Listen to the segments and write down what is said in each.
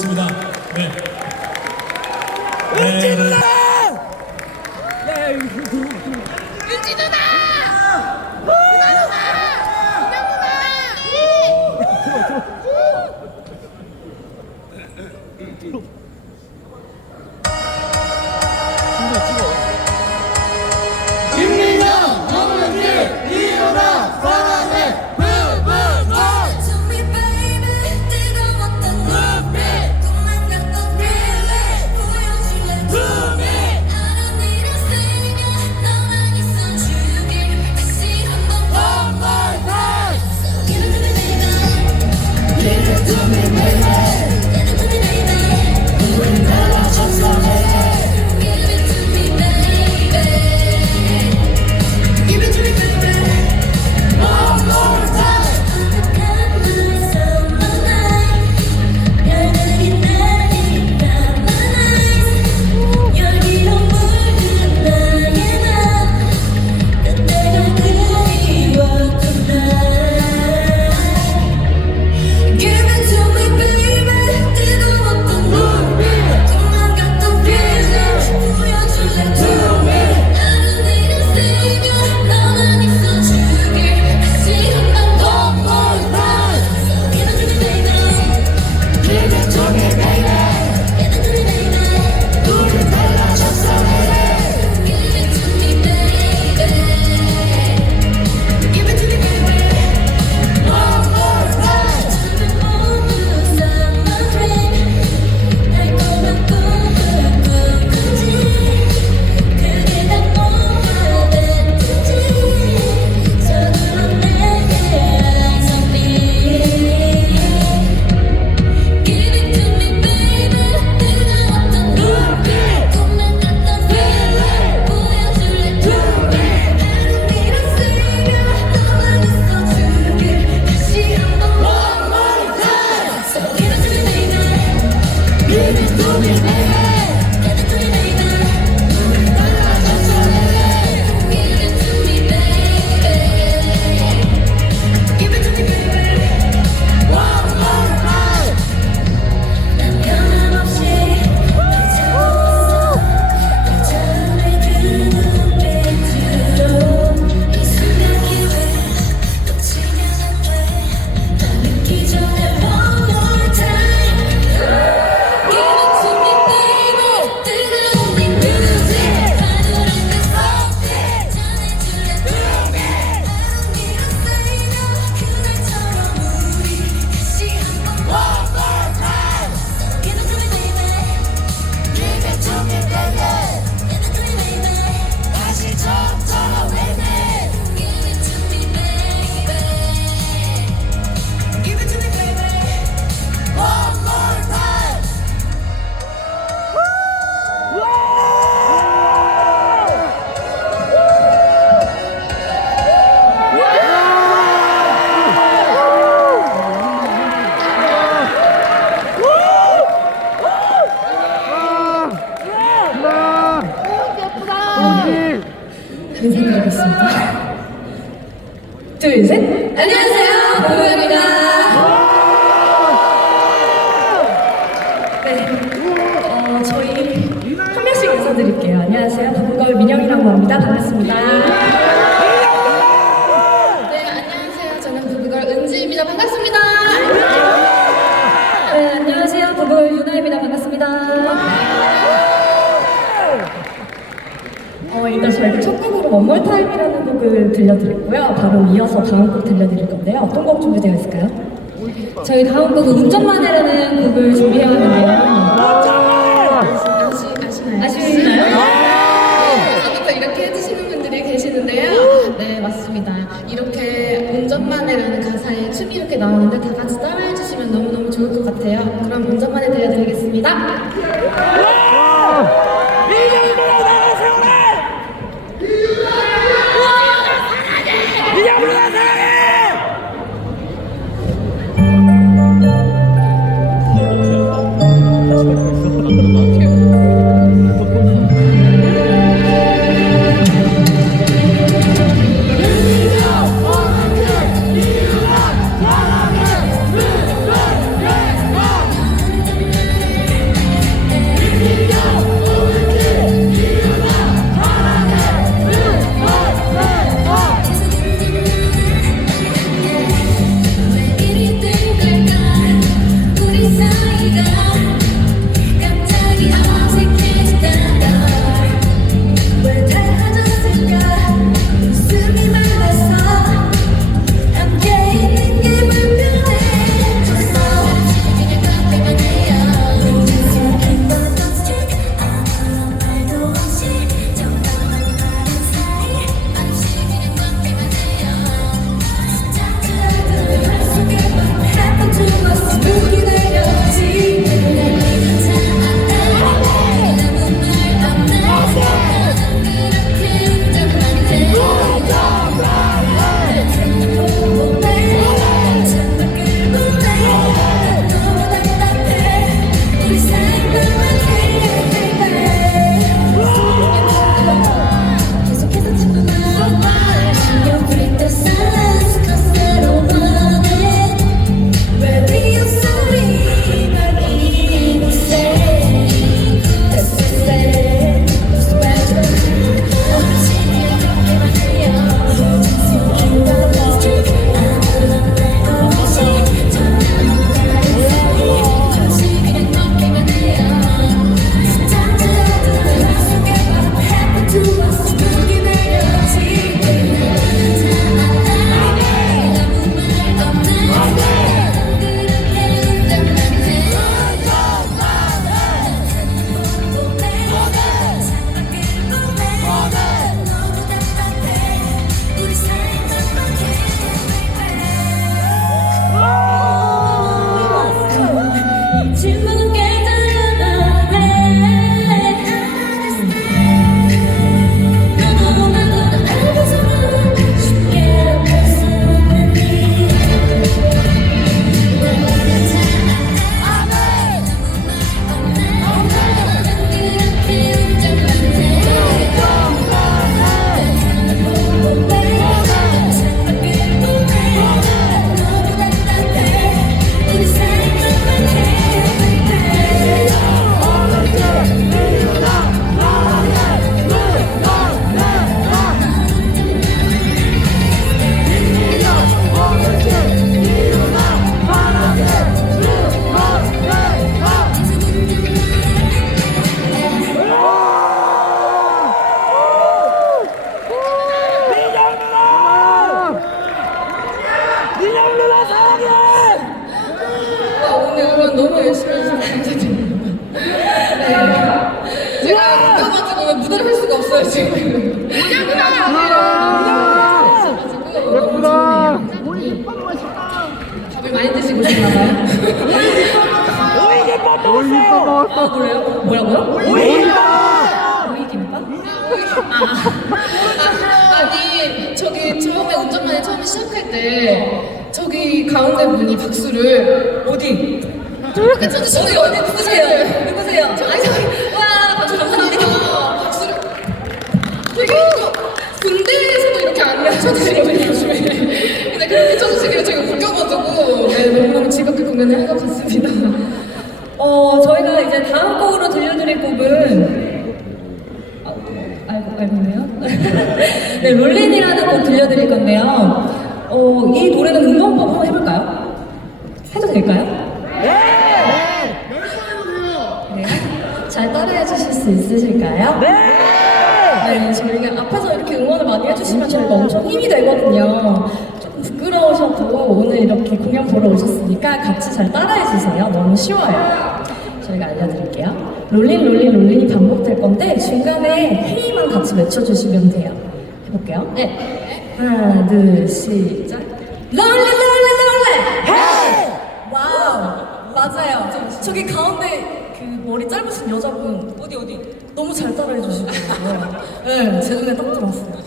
고맙습니다. 유나입니다. 반갑습니다. 네, 안녕하세요. 부부걸 유나입니다. 반갑습니다. 어, 일단 저희 첫 곡으로 원몰 타임이라는 곡을 들려드렸고요. 바로 이어서 다음 곡 들려드릴 건데요. 어떤 곡 준비되어 있을까요? 저희 다음 곡은 운전만 해라는 곡을 준비해 왔는데요. 네. 아! 이렇게 해주시는 분들이 계시는데요. 네, 맞습니다. 이렇게 운전만해라는 가사에 춤이 이렇게 나오는데 다 같이 따라해 주시면 너무너무 좋을 것 같아요. 그럼 운전만해 들려드리겠습니다. 여러분 너무 열심히 해주셔서 감사드립니다. 네. 제가 웃겨가지고 왜 무대를 할 수가 없어요, 지금. 그렇구나. 밥을 많이 드시고 싶나봐요. 오이김밥 아, 그래요? 뭐라고요? 오이김밥 오이김밥? 아, 아니 저기 처음에 운전만에 처음에 시작할 때 저기 가운데 분이 박수를 어디? 저기 저기 어디 누구세요? 누구세요? 아니 저기 와 박수 감사합니다. 박수를 되게 이거 군대에서도 이렇게 안 쳐주시거든요 요즘에. 근데 그렇게 쳐주시기를 제가 웃겨가지고 네, 너무너무 즐겁게 공연을 한것 같습니다. 어, 저희가 이제 다음 곡으로 들려드릴 곡은 아, 알고 알고 있네요. 네, 롤린이라는 곡 들려드릴 건데요. 어, 이 노래는 응원법 한번 해볼까요? 해도 될까요? 네. 잘 따라해 주실 수 있으실까요? 네. 네, 저희가 앞에서 이렇게 응원을 많이 해주시면 저희가 엄청 힘이 되거든요. 조금 부끄러우셔도 오늘 이렇게 공연 보러 오셨으니까 같이 잘 따라해 주세요. 너무 쉬워요. 저희가 알려드릴게요. 롤린 롤린 롤린이 반복될 건데 중간에 헤이만 같이 외쳐주시면 돼요. 해볼게요. 네. 하나, 둘, 시작. 롤린 롤린 롤린! 헤이! 와우! 맞아요. 저, 저기 가운데 그 머리 짧으신 여자분 어디 어디 너무 잘 따라해 주시더라고요. 네, 제 눈에 딱 들어왔어요.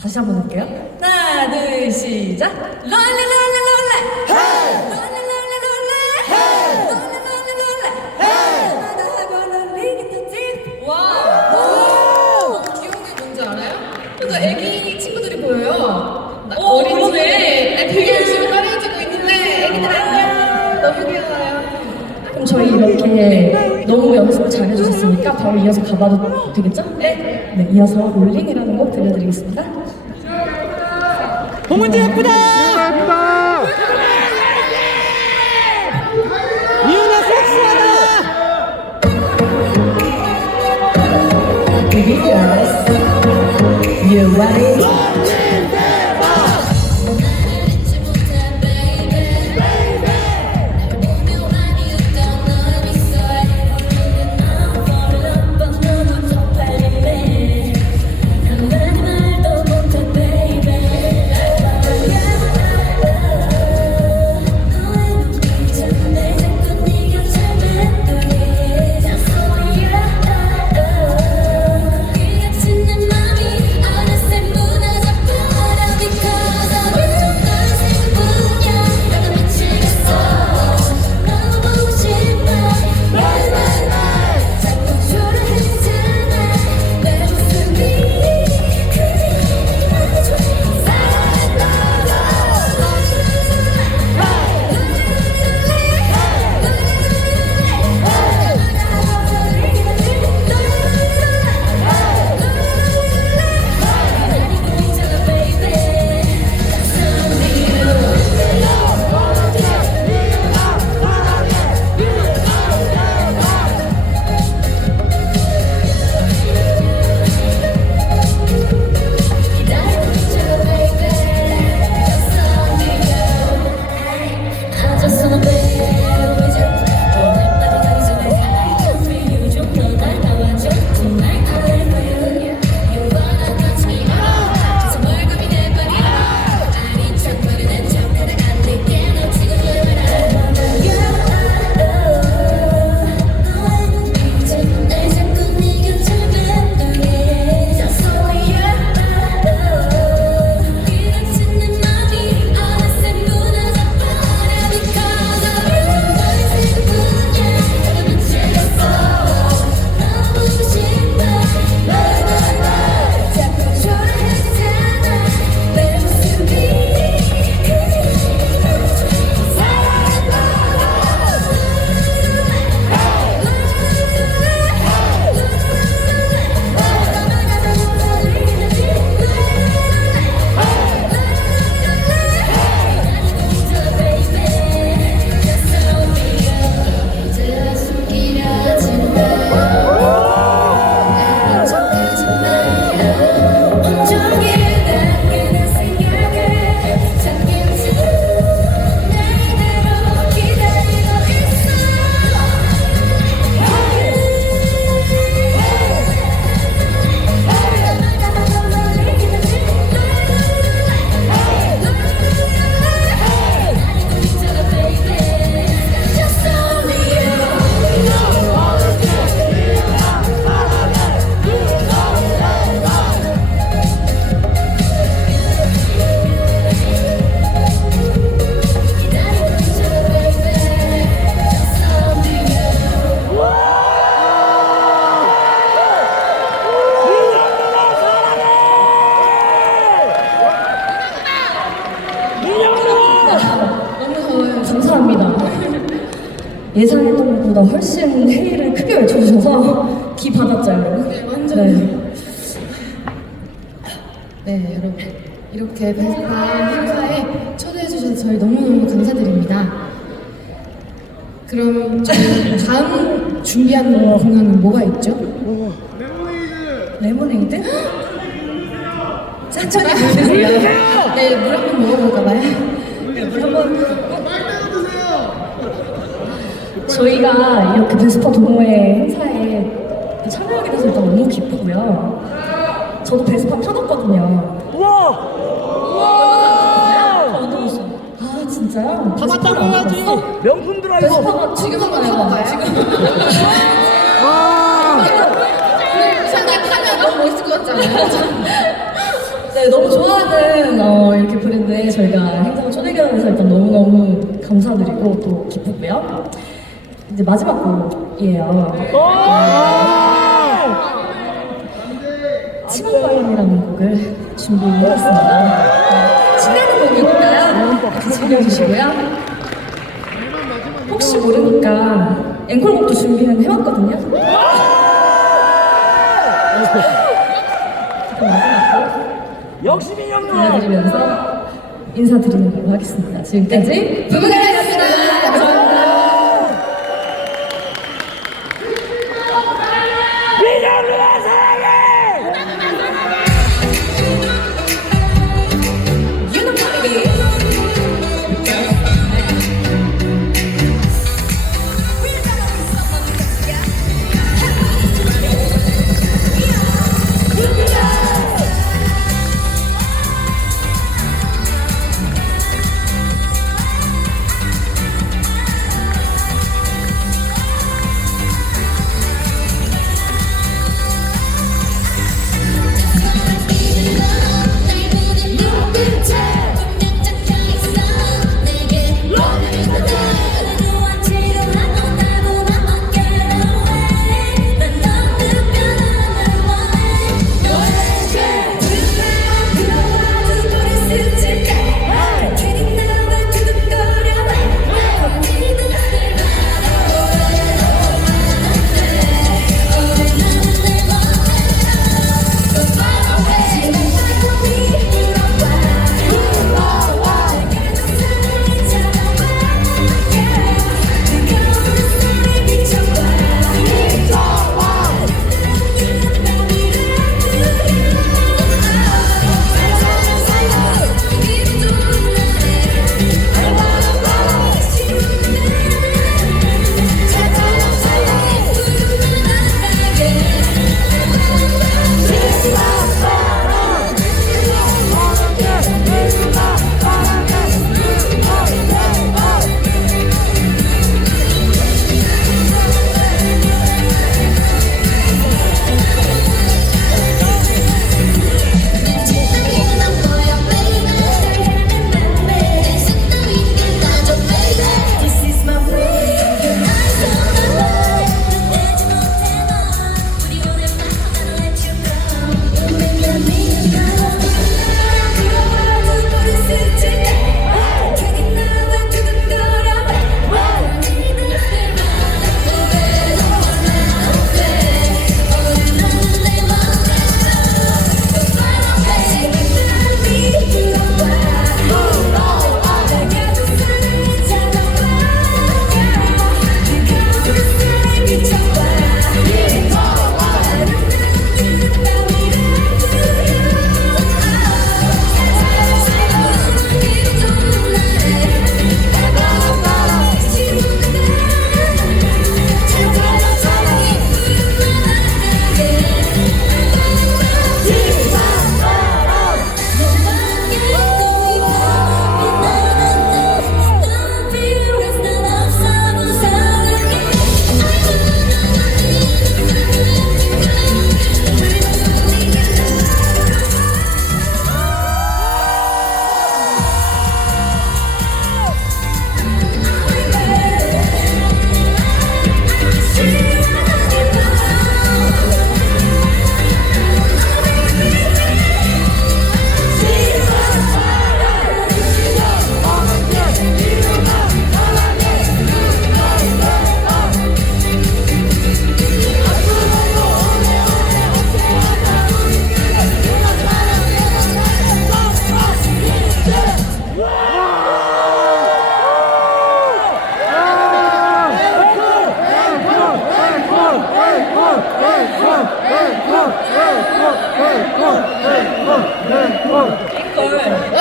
다시 한번 할게요. 하나, 둘, 시작. 와! 너무 귀여운 게 뭔지 알아요? 그래서 애기 친구들이 보여요. 나- 오, 어린 그러네. 친구들이 네, 되게 열심히 따라해주고 있는데 애기들 안녕. 너무 귀여워요. 그럼 저희 이렇게 너무 연습을 잘 해주셨으니까 바로 이어서 가봐도 되겠죠? 네. 네, 이어서 롤링이라는 곡 들려드리겠습니다. 봉은지 예쁘다 예쁘다 이윤아 섹시하다 Baby girls, you ready? 것보다 훨씬 회의를 크게 외쳐주셔서 기 받았죠, 여러분. 네, 완전. 네. 네, 여러분. 이렇게 베스파 행사에 초대해주셔서 저희 너무너무 감사드립니다. 그럼 저희 다음 준비한 공연은 뭐가 있죠? 레모네이드? 천천히 드세요. 네, 물 한 번 먹어볼까봐요. 물 한번. 저희가 이렇게 베스파 동호회 행사에 참여하게 돼서 일단 너무 기쁘고요. 저도 베스파 타봤거든요. 우와! 아 진짜요? 베스파를 안 해야지! 명품들 알고! 베스파가 지금 한번 해봐. 지금. 와! 이상하게 타면 너무 멋있을 것 같잖아요. 네, 너무 좋아하는 어, 이렇게 브랜드에 저희가 행사를 초대하게 돼서 일단 너무너무 감사드리고 또 기쁘고요. 이제 마지막 곡이에요. 치명바람이라는 곡을 준비해봤습니다. 네, 신나는 곡이니까요. 같이 즐겨주시고요. 혹시 모르니까 앵콜곡도 준비는 해왔거든요. 역시 민영도! 보여드리면서 인사드리는 걸로 하겠습니다. 지금까지 부부가였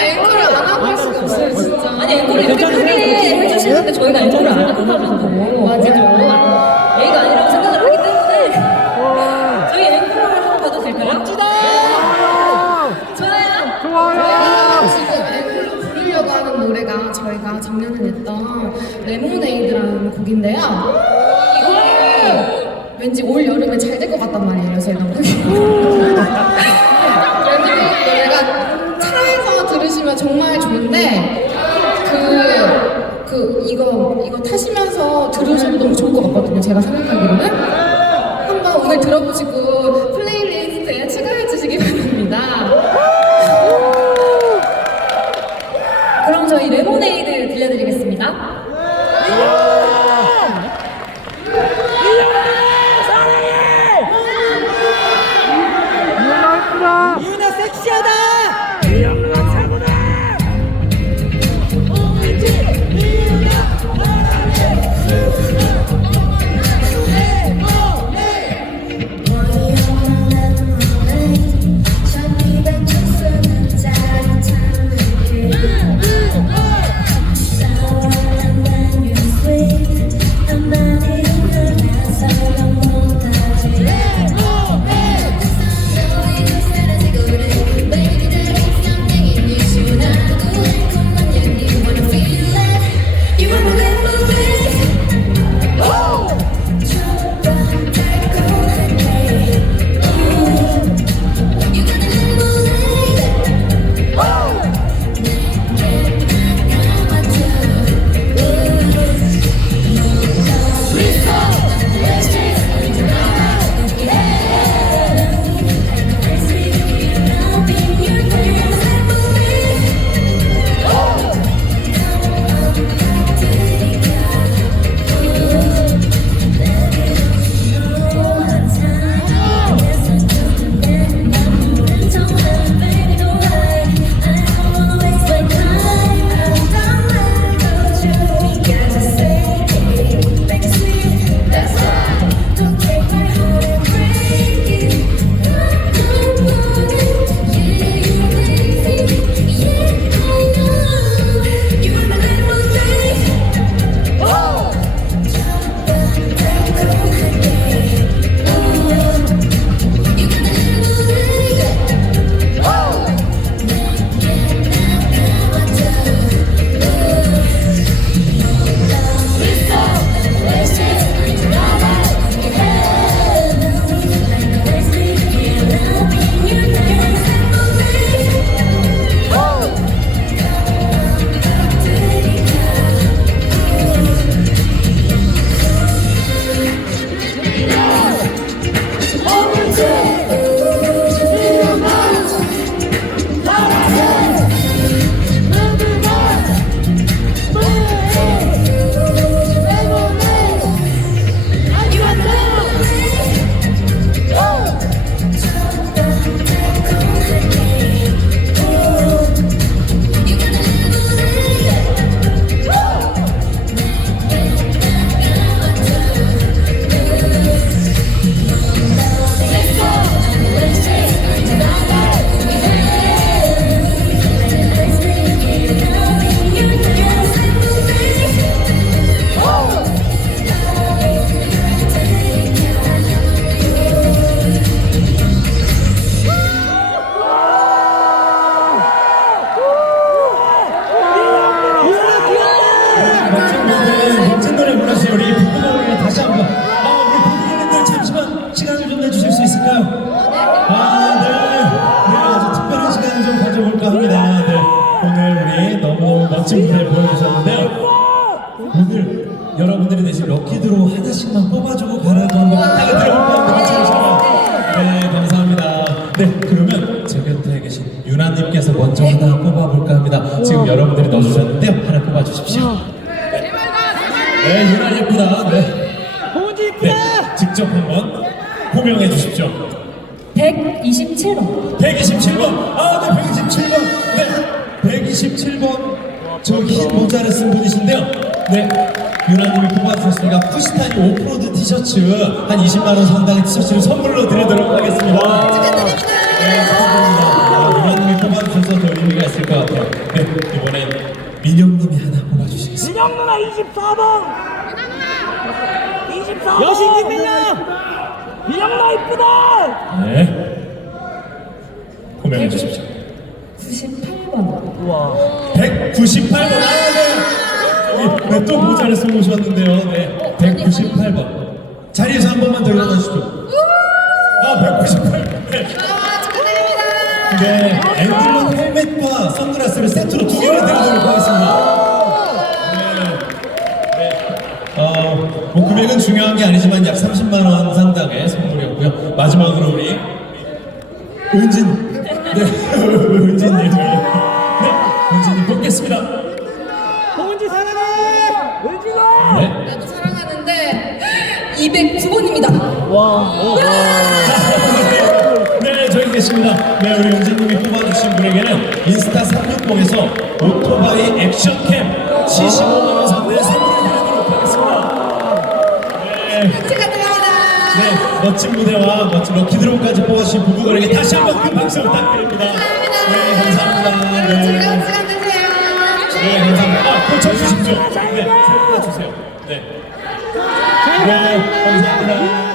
앵콜을 안 하고 할 수가 없어요 진짜 아니 앵콜을 이렇게 크게 해주시는데 저희가 앵콜을 안 하고 하면 맞아요 예의가 아니라고 생각을 하기 때문에 저희 앵콜을 한번 봐도 될까요? 멋지다 좋아요? 좋아요 지금 부르려고 하는 노래가 저희가 작년에 냈던 레모네이드라는 곡인데요 왠지 올 여름에 잘 될 것 같단 말이에요 저희가 정말 좋은데 그, 그 이거 이거 타시면서 들으셔도 너무 좋을 것 같거든요, 제가 생각하기로 우리 부부님을 다시 한번. 아, 우리 부부님들 잠시만 시간을 좀 내주실 수 있을까요? 아, 네. 네, 아주 특별한 시간을 좀 가져볼까 합니다. 네. 오늘 우리 너무 멋진 무대 보여주셨는데요. 오늘 여러분들이 내신 럭키드로 하나씩만 뽑아주고 가라고 한번 부탁을 드려볼까 합니다. 같이 하시죠. 네, 감사합니다. 네, 그러면 제 곁에 계신 유나님께서 먼저 하나 뽑아볼까 합니다. 지금 여러분들이 넣어주셨는데요. 하나 뽑아주십시오. 예쁘다. 네. 네, 직접 한번 호명해 주십시오. 127번. 127번. 아, 네, 127번. 네, 127번. 저 흰 모자를 쓴 분이신데요. 네, 유나님이 뽑아주셨으니까 푸시타니 오프로드 티셔츠 한 20만 원 상당의 티셔츠를 선물로 드리도록 하겠습니다. 축하드립니다. 네, 축하드립니다. 아, 유나님이 뽑아주셔서 더 의미가 있을 것 같아요. 네, 이번엔 민영님이 하나 뽑아주시겠습니다. 민영 누나 24번 24번 여신 김민영 민영 누나 이쁘다 네. 호명해 주십시오. 98번. 우와 198번. 아, 네. 네, 또 모자를 쓰고 오셨는데요. 네. 198번. 자리에서 한 번만 더 일어나 주시죠. 아, 198번. 네. 아, 축하드립니다. 네. 앵글런 헬멧과 선글라스를 세트로 두 개를 드리도록 하겠습니다. 금액은 중요한 게 아니지만 약 30만 원 상당의 선물이었고요. 마지막으로 우리 은진. 네. 은진님. 네. 은진님 뽑겠습니다. 홍은지 사랑해 은진아 네. 나도 사랑하는데 209번입니다. 와 네, 저기 계십니다. 네, 우리 은진님이 뽑아주신 분에게는 인스타 360에서 오토바이 액션캠 75만원 상당의 선물을 드리도록 하겠습니다. 네, 축하드립니다. 네, 멋진 무대와 멋진 럭키드롭까지 뽑아주신 부부들에게 다시 한번 큰 박수 부탁드립니다. 네, 감사합니다. 즐거운 네, 시간 되세요. 네 감사합니다. 아, 고쳐 주십시오. 네, 세분다 주세요. 네. 네, 감사합니다.